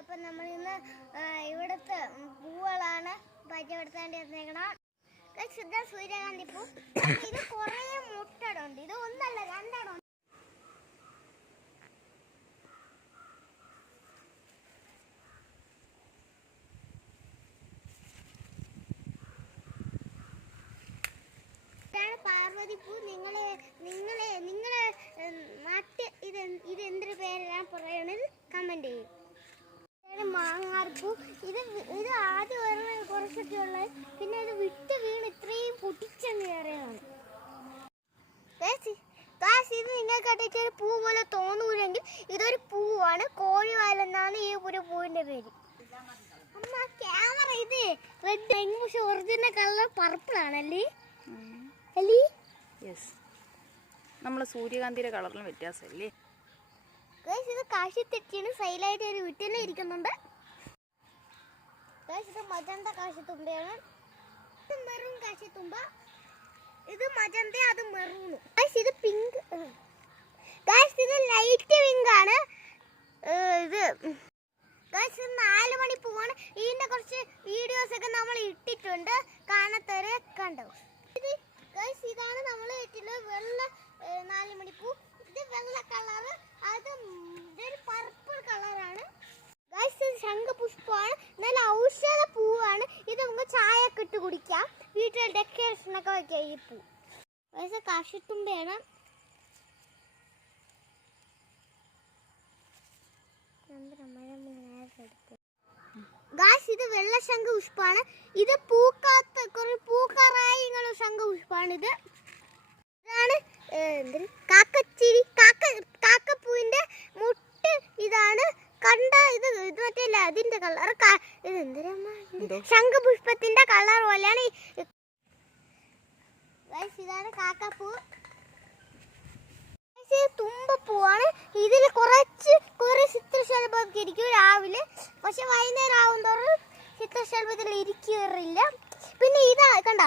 അപ്പൊ നമ്മൾ ഇന്ന് ഇവിടുത്തെ പൂവുകളാണ് പരിചയപ്പെടുത്തേണ്ടിയിരുന്നേക്കണം. സൂര്യകാന്തി പൂ. ഇത് കുറേ മുട്ടടുണ്ട്. ഇത് ഒന്നല്ല രണ്ടെണ്ണം. പാർവതിപ്പൂ. നിങ്ങളെ നാട്ടിൽ ഇത് എന്തൊരു പേരാണ് പറയണത് കമന്റ് ചെയ്യും. മാങ്ങാർപ്പൂ. ഇത് ആദ്യം ഒരെണ്ണം കുറച്ചൊക്കെ ഉള്ളത്, പിന്നെ ഇത് വിട്ട് വീണ് ഇത്രയും പൊട്ടിച്ചങ്ങ് കയറിയതാണ്. ഇത് നിങ്ങൾക്ക് കണ്ടിട്ട് ഒരു പൂ പോലെ തോന്നൂലെങ്കിൽ ഇതൊരു പൂവാണ്. കോഴിവാലെന്നാണ് ഈ ഒരു പൂവിന്റെ പേര്. അമ്മ ക്യാമറ ഇത് റെഡ്, പക്ഷെ ഒറിജിനൽ കളർ പർപ്പിൾ ആണല്ലേ? നമ്മള് സൂര്യകാന്തിയുടെ കളറിന് വ്യത്യാസമല്ലേ? ഇത് കാശിത്തെറ്റിന് സൈലായിട്ട് ഒരു വീട്ടിൽ ഇരിക്കുന്നുണ്ട്. ഇത് മജന്ത കാശിത്തുമ്പയാണ്. ഇത് മെറൂൺ കാശിത്തുമ്പ. ഇത് മജന്ത, അത് മെറൂണ്. ഇത് പിങ്ക്. ഇത് ലൈറ്റ് പിങ്ക് ആണ്. ഇത് 4 മണി പൂവാണ്. ഇതിന്റെ കുറച്ച് വീഡിയോസ് ഒക്കെ നമ്മൾ ഇട്ടിട്ടുണ്ട്, കാണാത്തവരെ കണ്ടോ. ഇതാണ് നമ്മൾ വെള്ള 4 മണി പൂ. ഇത് വെള്ള കളറ്, അത് ഇതൊരു പർപ്പിൾ കളറാണ്. ഇത് ശംഖുപുഷ്പമാണ്. നല്ല ഔഷധ പൂവാണ്. ഇത് നമുക്ക് ചായ ഒക്കെ ഇട്ട് കുടിക്കാം, വീട്ടിൽ ഡെക്കറേഷനൊക്കെ വയ്ക്കാം ഈ പൂ. കാശിത്തുമ്പയാണ്. ഇത് വെള്ള ശംഖുപുഷ്പമാണ്. ഇത് പൂക്കാത്ത പൂക്കാറായ ശംഖുപുഷ്പമാണ്. ഇതാണ് കാക്കപ്പൂവിന്റെ മുട്ട്. ഇതാണ് കണ്ട ഇത് മറ്റേ അതിന്റെ കളർ. ഇത് എന്തിനാ ശംഖുപുഷ്പത്തിന്റെ കളർ പോലെയാണ്. ഇതാണ് കാക്കപ്പൂ. തുമ്പപ്പൂവാണ്. ഇതിൽ കുറെ ചിത്രശലഭമൊക്കെ ഇരിക്കും രാവിലെ, പക്ഷെ വൈകുന്നേരം ആവും തോറും ചിത്രശലഭത്തിൽ ഇരിക്കാറില്ല. പിന്നെ കണ്ട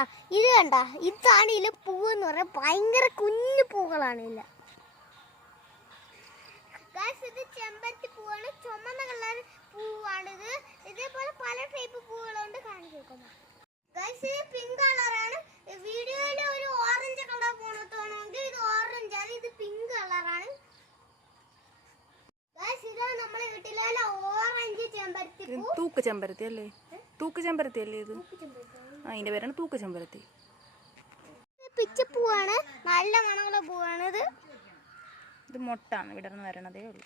ഇതാണ് ഇതിലെ പൂവ് എന്ന് പറഞ്ഞാൽ ഭയങ്കര കുഞ്ഞു പൂക്കളാണ് ഇല്ല. ഇത് ചെമ്പരത്തി പൂവാണ്. ചുമന്ന കളർ പൂവാണിത്. ഇതേപോലെ പല ടൈപ്പ് പൂവുകളുണ്ട്. കാണിച്ചു നോക്കുന്നത് പിങ്ക് കളറാണ്. വീഡിയോയിൽ ഒരു ഓറഞ്ച് കളർ പോണത്തോണെങ്കിൽ ഇത് ഓറഞ്ച് ആണ്. ഇത് പിങ്ക് കളറാണ്. ഇതാണ് നമ്മളെ വീട്ടിലെ ഓറഞ്ച് ചെമ്പരത്തി പൂ. തൂക്ക് ചെമ്പരത്തി അല്ലേ? തൂക്ക് ചെമ്പരത്തി അല്ലേ ഇത്? അതിന്റെ പേരാണ് തൂക്ക് ചെമ്പരത്തി. പിച്ചപ്പൂവാണ്. നല്ല മണമുള്ള പൂവാണ് ഇത്. ഇത് മൊട്ടാണ് വിടർന്ന് വരണതേ ഉള്ളൂ.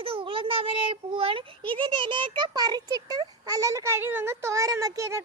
ഇത് ഉളുന്ന പൂവാണ്. ഇതിന്റെ ഇലയൊക്കെ പറിച്ചിട്ട് നല്ല കഴിവങ്ങ് തോരൻ വെക്കിയത്